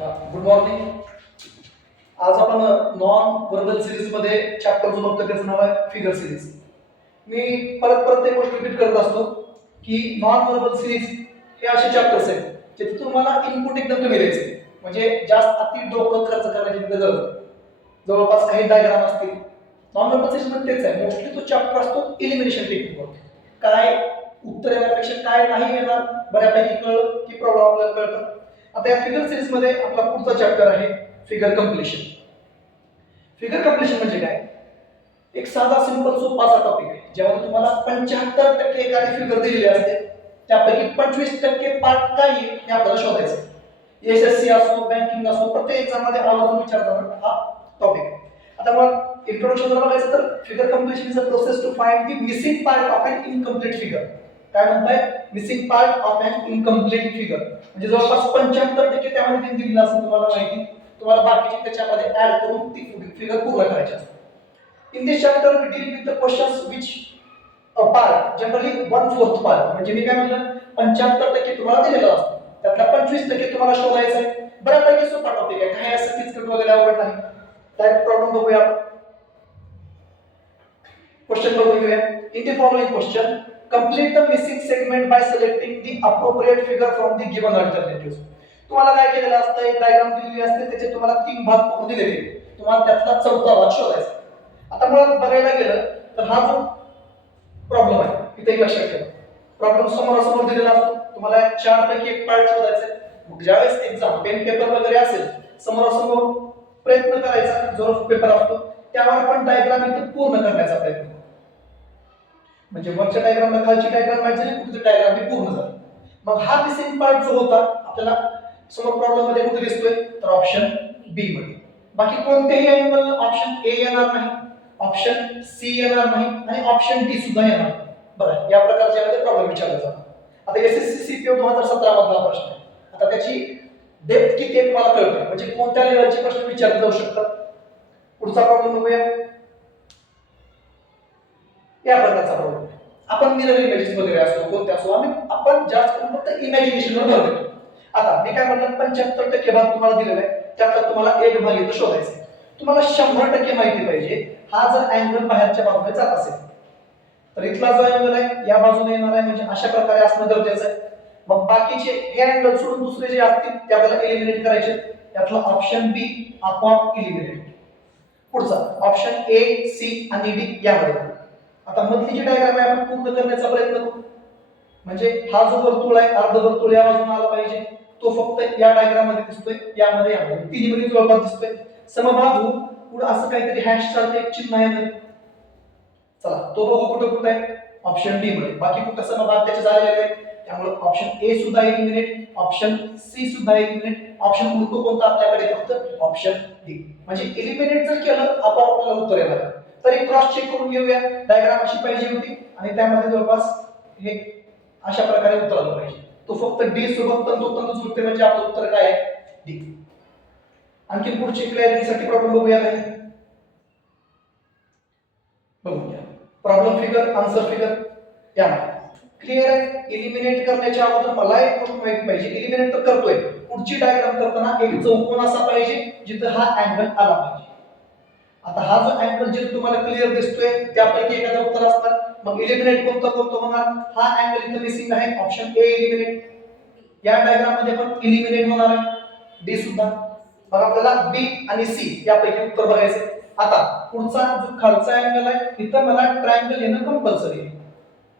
Good morning. आज आपण non verbal series मध्ये चॅप्टर जो बघतो त्याचं नाव आहे फिगर सिरीज. मी परत परत एक गोष्ट रिपीट करत असतो की नॉन वर्बल सिरीज हे असे चॅप्टर्स आहेत जिथे तुम्हाला इनपुट एकदम कमी द्यायचे, म्हणजे जास्त अति डोकं खर्च करण्याची गरज नाही. जवळपास काही डायग्राम असतील. नॉन वर्बल सिरीज मध्ये तेच आहे, मोस्टली तो चॅप्टर असतो इलिमिनेशन टेक्निकवर. काय उत्तर येण्यापेक्षा काय नाही येणार बऱ्यापैकी कळलं की प्रॉब्लेम आपल्याला कळतं. आता या फिगर सिरीज मध्ये आपला पुढचा चॅप्टर आहे फिगर कंप्लीशन. फिगर कंप्लीशन म्हणजे काय? एक साधा सिंपल सोपा असा टॉपिक आहे ज्यामध्ये तुम्हाला 75% एखादी फिगर दिलेली असते, त्यापैकी 25% पार्ट काय आहे हे आपल्याला शोधायचं आहे. एसएससी असो, बँकिंग असो, प्रत्येक एक्झाम मध्ये आवर्जून विचारतात हा टॉपिक. आता मग इंट्रोडक्शन बघायचं तर figure completion is a process to find the missing part of an incomplete figure. काय म्हणताय? Missing part of an incomplete figure. म्हणजे जवळपास 75% त्यामध्ये दिलेलं असं तुम्हाला माहिती, तुम्हाला बाकीचे त्याच्यामध्ये ऍड करून ती फिगर पूर्ण करायची असते. In this chapter we deal with the questions which a part generally 1/4 part. म्हणजे मी काय म्हणलं 75% तुम्हाला दिलेलं असतं, त्यातला 25% तुम्हाला शोधायचं आहे. बऱ्यापैकी सोपा टॉपिक आहे, काही असं किचकट वगैरे आवड नाही. डायरेक्ट प्रॉब्लेम बघूया आपण. क्वेश्चन बघून घेऊया. In the following question complete the missing segment by selecting the appropriate figure from the given alternatives. तुम्हाला काय केलेलं असतं, एक डायग्राम दिलेली असते, त्याचे तुम्हाला 3 भाग करून दिलेले आहेत. तुम्हाला त्यातला चौथा भाग शोधायचा. आता मला बघायला गेलं तर हा जो प्रॉब्लेम आहे इथे लक्षात ठेवा. प्रॉब्लेम समोरासमोर दिलेला असतो, तुम्हाला 4 पैकी एक पार्ट शोधायचा आहे. मग ज्यावेळेस एक्झाम पेन पेपर वगैरे असेल, समोरासमोर प्रयत्न करायचा, जो पेपर असतो त्यावर आपण डायग्राम इथे पूर्ण करण्याचा प्रयत्न. म्हणजे वरच्या डायग्रामला खालची डायग्राम मॅच झाली, कुठे डायग्राम ही पूर्ण झाली. मग हा मिसिंग पार्ट जो होता आपल्याला समोर प्रॉब्लेम मध्ये कुठे दिसतोय तर ऑप्शन बी मध्ये. बाकी कोणत्याही अँगल ऑप्शन ए येणार नाही, ऑप्शन सी येणार नाही आणि ऑप्शन डी सुद्धा येणार नाही. बरं, या प्रकारच्या मध्ये प्रॉब्लेम विचारला जातो. आता एसएससी सीपीओ 2017 मधला प्रश्न आहे. आता त्याची डेप्थ किती आहे तुम्हाला कळतं, म्हणजे कोणत्या लेवलचे प्रश्न विचारले जाऊ शकतात. पुढचा प्रॉब्लेम बघूया. या प्रकारचा प्रॉब्लेम आपण मिरर इमेजेस वगैरे असो कोणते असो, आपण जास्त करून फक्त इमॅजिनेशनवर भर देतो. आता मी काय म्हणलं 75% भाग तुम्हाला दिलेला आहे, त्यातला तुम्हाला एक भाग इथं शोधायचा आहे. तुम्हाला 100% माहिती पाहिजे हा जर अँगल बाहेरच्या बाजूने जात असेल तर इथला जो अँगल आहे या बाजूने येणार आहे, म्हणजे अशा प्रकारे असणं गरजेचं आहे. मग बाकीचे हे अँगल सोडून दुसरे जे असतील ते आपल्याला एलिमिनेट करायचे. यातला ऑप्शन बी आपोआप एलिमिनेट. पुढचा ऑप्शन ए, सी आणि डी यामध्ये. आता मधली जी डायग्राम आहे आपण पूर्ण करण्याचा प्रयत्न करू. म्हणजे हा जो वर्तुळ आहे अर्धवर्तुळ या बाजूने आला पाहिजे, तो फक्त या डायग्राम मध्ये दिसतोय, यामध्ये तिन्ही मध्ये जवळपास दिसतोय. समबाहू पुढे असं काहीतरी हॅश सारखं एक चिन्ह आहे. चला तो बघू कुठं कुठं आहे, ऑप्शन डी मध्ये. बाकी कुठं समभाग त्याचे झालेले आहेत, त्यामुळे ऑप्शन ए सुद्धा एलिमिनेट, ऑप्शन सी सुद्धा एलिमिनेट, ऑप्शन उरतो कोणता आपल्याकडे फक्त ऑप्शन डी. म्हणजे एलिमिनेट जर केलं आपोआप आपल्याला उत्तर येणार. तरी क्रॉस चेक करून घेऊया. डायग्राम अशी पाहिजे होती आणि त्यामध्ये जवळपास हे अशा प्रकारे उत्तर आलं पाहिजे. तो फक्त डी सोबत तंतोतंत जुळते, म्हणजे आपलं उत्तर काय आहे डी. आणखी पुढची क्लॅरिटीसाठी प्रॉब्लेम बघूया. काय बघूया प्रॉब्लेम फिगर आन्सर फिगर. यामध्ये क्लिअर आहे. एलिमिनेट करण्याच्या अगोदर मला एक गोष्ट माहिती पाहिजे, एलिमिनेट तर करतोय, पुढची डायग्राम करताना एक चौकोन असा पाहिजे जिथे हा अँगल आला पाहिजे. आता हा जो अँगल जे तुम्हाला क्लिअर दिसतोय त्यापैकी एखादं उत्तर असणार. मग एलिमिनेट कोणतं होणार? हा अँगल इथे मिसिंग आहे, ऑप्शन ए एलिमिनेट. या डायग्राम मध्ये पण एलिमिनेट होणार आहे डी सुद्धा. मग आपल्याला बी आणि सी यापैकी उत्तर बघायचे. आता पुढचा जो खालचा अँगल आहे तिथं मला ट्रायंगल येणं कंपल्सरी आहे.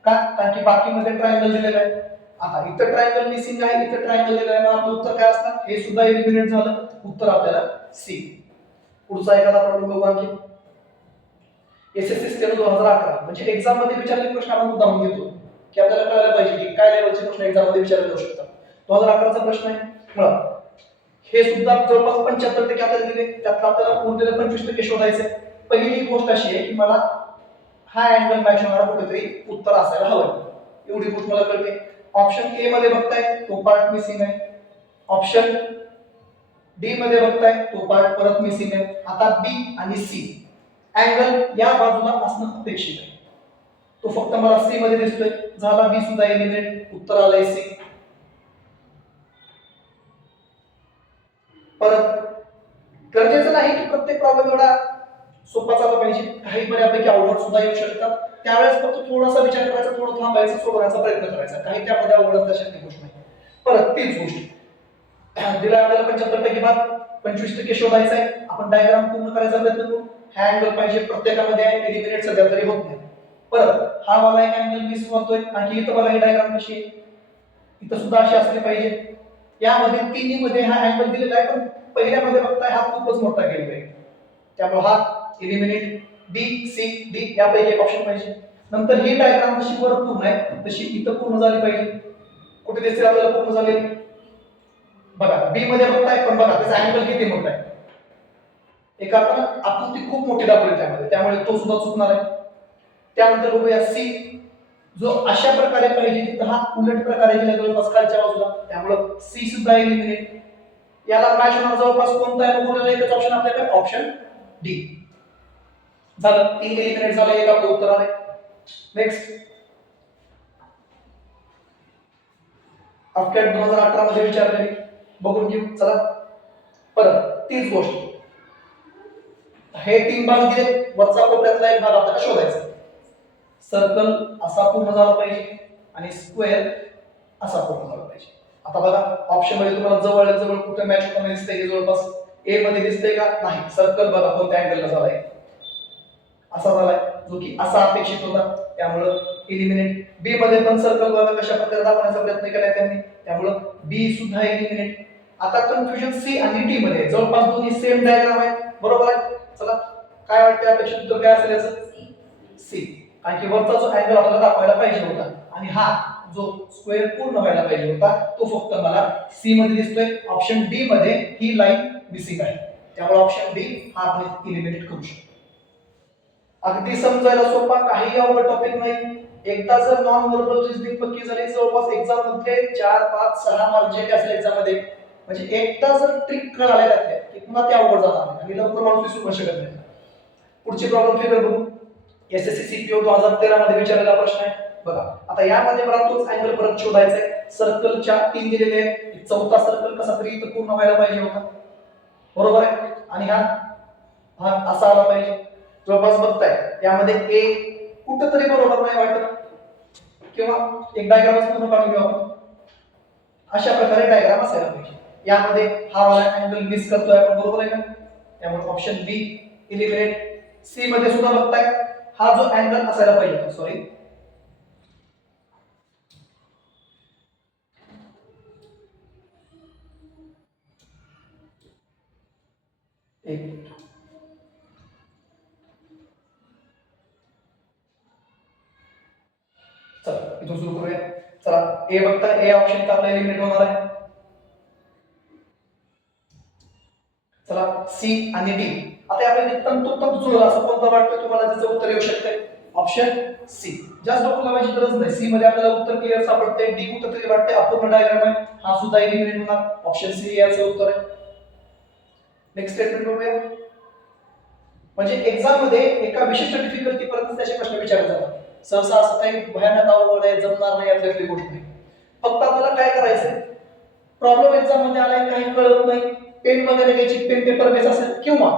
का? कारण की बाकी मध्ये ट्रायंगल दिलेलं आहे. आता इथं ट्रायंगल मिसिंग आहे, इथं ट्रायंगल दिलेलं आहे, मग आपलं उत्तर काय असणार? हे सुद्धा एलिमिनेट झालं, उत्तर आपल्याला सी. पुढचा एखादा प्रॉब्लेम बघू आणखी. एसएससी स्टेट 2011 म्हणजे एक्झाम मध्ये विचारलेले प्रश्न आपण मुद्दाम घेतो की आपल्याला कळायला पाहिजे की काय लेवलचे प्रश्न एक्झाम मध्ये विचारले जाऊ शकतात. 2011 चा प्रश्न आहे. हे सुद्धा जवळपास 75% आपल्याला दिले, त्यातला आपल्याला उरलेले 25% शोधायचे. पहिली गोष्ट अशी आहे की मला हा अँगल मॅच होणारा कुठेतरी उत्तर असायला हवं, एवढी गोष्ट मला कळते. ऑप्शन ए मध्ये बघताय तो पार्ट मिसिंग आहे, ऑप्शन डी मध्ये बघताय तो पार्ट परत मिसिंग आहे. आता बी आणि सी अँगल या बाजूला असणं अपेक्षित आहे, तो फक्त मला सी मध्ये दिसतोय. झाला बी सुद्धा एलिमिनेट, उत्तर आलंय सी. परत गरजेचं नाही की प्रत्येक प्रॉब्लेम एवढा सोपा झाला पाहिजे, काही बऱ्यापैकी अवघड सुद्धा येऊ शकतात. त्यावेळेस फक्त थोडासा विचार करायचा, थोडं थांबायचं, सोडवण्याचा प्रयत्न करायचा, काही त्यामध्ये अवघड अशा गोष्ट नाही. परत तीच गोष्ट दिला आपल्याला 75% भाग 25% शोधायचा आहे, आपण डायग्राम पूर्ण करायचा प्रयत्न करू. हा अँगल पाहिजे प्रत्येकामध्ये आहे, एलिमिनेट सध्या तरी होत नाही. परत हा वाला एक अँगल मिस होतोय, आणि इथं बघा ही डायग्राम कशी आहे, इथं सुद्धा अशी असली पाहिजे. यामध्ये तिन्ही मध्ये हा अँगल दिलेला आहे, पण पहिल्यामध्ये बघताय हा खूपच मोठा गेलेला आहे, त्यामुळे हा एलिमिनेट. डी सी डी यापैकी एक ऑप्शन पाहिजे. नंतर ही डायग्राम जशी वर पूर्ण आहे तशी इथं पूर्ण झाली पाहिजे. कुठे दिसते आपल्याला पूर्ण झालेली? बघा बी मध्ये बघताय, पण बघा त्याचा अँगल किती मोठा आहे. एक आपण आकृती खूप मोठी दाखवली त्यामध्ये, त्यामुळे तो सुद्धा चुकणार आहे. त्यानंतर बघूया सी, जो अशा प्रकारे पाहिजे तिथं हा उलट प्रकारे गेला जवळपास खालच्या बाजूला, त्यामुळे सी सुद्धा एलिमिनेट. याला मॅच होणार जवळपास कोणता आहे बघूया, एकच ऑप्शन आपल्याकडे, ऑप्शन डी झालं. 3 एलिमिनेट झालं, एक आपलं उत्तर आलंय. नेक्स्ट अपडेट 2018 मध्ये विचारलेली, बघून घेऊ चला. परत तीच गोष्ट, हे 3 भाग दिले, वरचा कोपऱ्यातला एक भाग आपल्याला शोधायचा. सर्कल असा पूर्ण झाला पाहिजे आणि स्क्वेअर असा पूर्ण झाला पाहिजे. आता बघा ऑप्शन मध्ये तुम्हाला जवळ जवळ कुठे मॅच होताना दिसतंय, जवळपास ए मध्ये दिसतंय का? नाही. सर्कल बघा कोणत्या अँगलला झालाय, असा झालाय, जो की असा अपेक्षित होता, त्यामुळे एलिमिनेट. बी मध्ये पण सर्कल बघा कशा प्रकारे दाखवण्याचा प्रयत्न केलाय त्यांनी, त्यामुळे बी सुद्धा एलिमिनेट. आता कन्फ्युजन सी आणि डी मध्ये, जवळपास दोन्ही सेम डायग्राम आहे, बरोबर आहे. चला काय वाटतं अपेक्षित उत्तर काय असेल याचं? सी. कारण की वरचा जो अँगल आपल्याला दाखवायला पाहिजे होता आणि हा जो स्क्वेअर पूर्ण व्हायला पाहिजे होता तो फक्त मला सी मध्ये दिसतोय. ऑप्शन डी मध्ये ही लाईन मिसिंग आहे, त्यामुळे ऑप्शन डी हा आपण इलिमिनेट करू शकतो. अगदी समजायला सोपा, काही अवघड टॉपिक नाही. एकदा जर नॉन व्हर्बल रिजनिंग पक्की झाली, जवळपास एक्झाम मध्ये 4 5 6 मार्क जे असेल एक्झाम मध्ये, म्हणजे एकदा जर ट्रिक कळाल्या त्यातल्या की पुन्हा ते अवघड जाणार नाही आणि लवकर माणूस विसरू शकत नाही. पुढची प्रॉब्लेम फिगर बघू. एसएससी सीपीओ 2013 मध्ये विचारलेला प्रश्न आहे बघा. आता यामध्ये मला तोच अँगल परत शोधायचा आहे. सर्कलच्या 3 दिलेले आहेत, चौथा सर्कल कसा तरी इथं पूर्ण व्हायला पाहिजे होता, बरोबर आहे. आणि हा असा आला पाहिजे. जवळपास बघताय यामध्ये ए कुठंतरी बरोबर नाही वाटत, किंवा एक डायग्राम पूर्ण काढून घेऊ आपण. अशा प्रकारे डायग्राम असायला पाहिजे. यामध्ये हा वाला अँगल मिस करतोय आपण, बरोबर आहे का? त्यामुळे ऑप्शन बी इलिमिनेट. सी मध्ये सुद्धा बघताय हा जो अँगल असायला पाहिजे, सॉरी एक चला इथून सुरू करूया. चला ए बघता, ए ऑप्शन का आपला एलिमिनेट होणार आहे. चला सी आणि डी, आता आपल्याला तंतोतंत जुळलं असं कोणतं वाटतं तुम्हाला ज्याचं उत्तर येऊ शकते? Option C. जास्त डोकं लावायची गरज नाही, सी मध्ये आपल्याला उत्तर क्लिअर सापडते. डी कुठं तरी वाटते अपूर्ण डायग्राम आहे, हा सुद्धा एलिमिनेट होणार. ऑप्शन सी याचं उत्तर आहे. नेक्स्ट स्टेटमेंट बघूया. म्हणजे एक्झाम मध्ये एका विशिष्ट डिफिकल्टी पर्यंत त्याचे प्रश्न विचारले जातात. सहसा असं काही भयानक अवघड आहे जमणार नाही यातली गोष्ट नाही. फक्त आपल्याला काय करायचंय, प्रॉब्लेम एक्झाम मध्ये आलाय काही कळत नाही, पेन वगैरे घ्यायची, पेन पेपर बेस असेल किंवा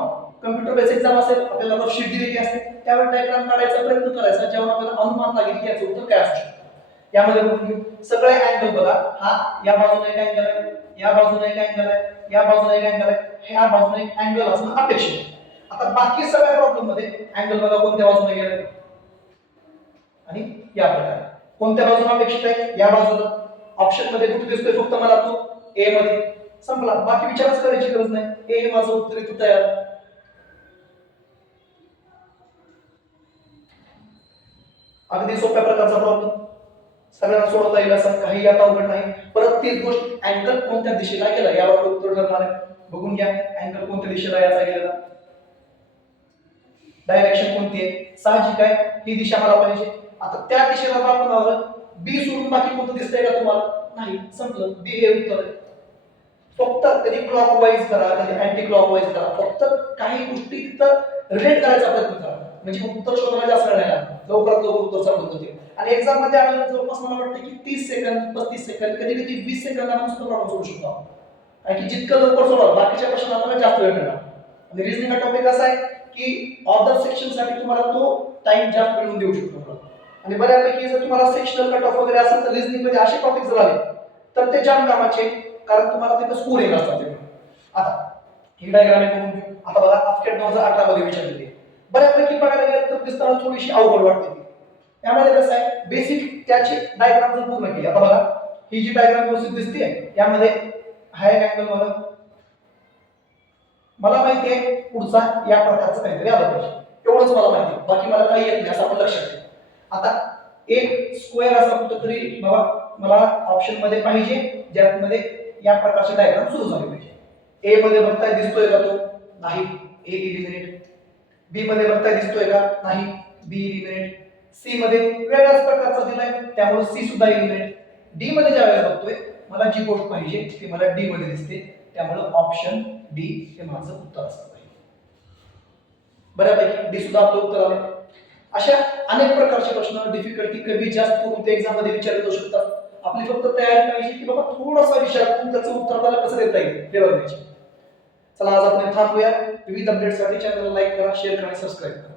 कम्प्युटर बेस एक्झाम असेल, आपल्याला रफ शीट दिलेली असते, त्यावर डायग्राम काढायचा प्रयत्न करायचा, जेव्हा आपल्याला अनुमान लागेल की याचं उत्तर काय असू शकतं. यामध्ये बघून घेऊ. सगळे अँगल बघा, हा या बाजूने एक अँगल आहे, या बाजूने एक अँगल आहे, या बाजूने एक अँगल आहे, ह्या बाजूने एक अँगल असणं अपेक्षित आहे. आता बाकी सगळ्या प्रॉब्लेम मध्ये अँगल बघा कोणत्या बाजूने गेलाय आणि या प्रकारे कोणत्या बाजूने अपेक्षित आहे, या बाजूला. ऑप्शन मध्ये कुठे दिसतोय फक्त मला तो ए मध्ये, संपला. बाकी विचारच करायची गरज नाही, ए हे माझं उत्तर इथं तयार. अगदी सोप्या प्रकारचा प्रॉब्लेम, सगळ्यांना सोडवता येईल असं काही आता अवघड नाही. परत तीच गोष्ट, अँगल कोणत्या दिशेला गेला यावर उत्तर ठरणार आहे. बघून घ्या अँगल कोणत्या दिशेला याचा गेलेला, डायरेक्शन कोणती आहे, साहजिक आहे ही दिशा मला पाहिजे. आता त्या दिशेला दाखवणार बी सोडून बाकी कोणतं दिसतंय का तुम्हाला? नाही, संपलं. बी हे उत्तर आहे. फक्त कधी क्लॉकवाईज करा, कधी अँटी क्लॉकवाईज करा, फक्त काही गोष्टी तिथं रिलेट करायचा प्रयत्न करा, म्हणजे उत्तर शोधायला जास्त वेळ नाही लागणार, लवकरात लवकर उत्तर सापडून जाते. आणि एक्झाम मध्ये आपल्याला जवळपास मला वाटतं की 30 सेकंद 35 सेकंद कधी कधी 20 सेकंदामध्ये सुद्धा प्रॉब्लेम सोडू शकतो. आणि की जितकं लवकर सोडवा बाकीच्या प्रश्न आपल्याला जास्त वेळ मिळणार. आणि रिझनिंग हा टॉपिक असा आहे की ऑदर सेक्शनसाठी तुम्हाला तो टाइम जास्त मिळवून देऊ शकतो. आणि बऱ्यापैकी जर तुम्हाला सेक्शनल कट ऑफ वगैरे असेल तर रिझनिंग मध्ये असे टॉपिक जर आले तर ते जाम कामाचे, कारण तुम्हाला तिथे स्कोर येत असतात तिथे. आता ही डायग्राम बघून घेऊ. आता बघा AFCAT 2018 मध्ये विचारलेली आहे. बऱ्यापैकी बघायला गेलं तर दिसताना थोडीशी अवघड वाटते ती. यामध्ये कसं आहे, बेसिक त्याची डायग्राम जर पूर्ण केली. आता बघा ही जी डायग्राम व्यवस्थित दिसते, यामध्ये हा एक अँगल बघा, मला माहिती आहे पुढचा या प्रकारचं काहीतरी आलं पाहिजे, एवढंच मला माहिती आहे, बाकी मला काही येत नाही असं आपण लक्षात ठेवा. आता एक स्क्वेअर असा कुठेतरी बाबा मला ऑप्शन मध्ये पाहिजे, ज्यामध्ये या प्रकारची डायग्राम सुरू झाली पाहिजे. ए मध्ये बघताय दिसतोय का तो? नाही, ए इलिमिनेट. बी मध्ये बघताय दिसतोय का? नाही, बी इलिमिनेट. सी मध्ये वेगळ्याच प्रकारचा दिलाय त्यामुळे सी सुद्धा इलिमिनेट. डी मध्ये ज्या वेळेला बघतोय मला जी गोष्ट पाहिजे ती मला डी मध्ये दिसते, त्यामुळे ऑप्शन डी हे माझं उत्तर असतं पाहिजे. बऱ्यापैकी डी सुद्धा आपलं उत्तर आलं. अशा अनेक प्रकारचे प्रश्न डिफिकल्टी कमी जास्त करून ते एक्झाम मध्ये विचारले जाऊ शकतात. आपली फक्त तयारी पाहिजे की बाबा थोडासा विचार करून त्याचं उत्तर त्याला कसं देता येईल हे बघायचे. चला आज आपण थांबूया. विविध अपडेटसाठी चॅनलला लाईक करा, शेअर करा, सबस्क्राईब करा.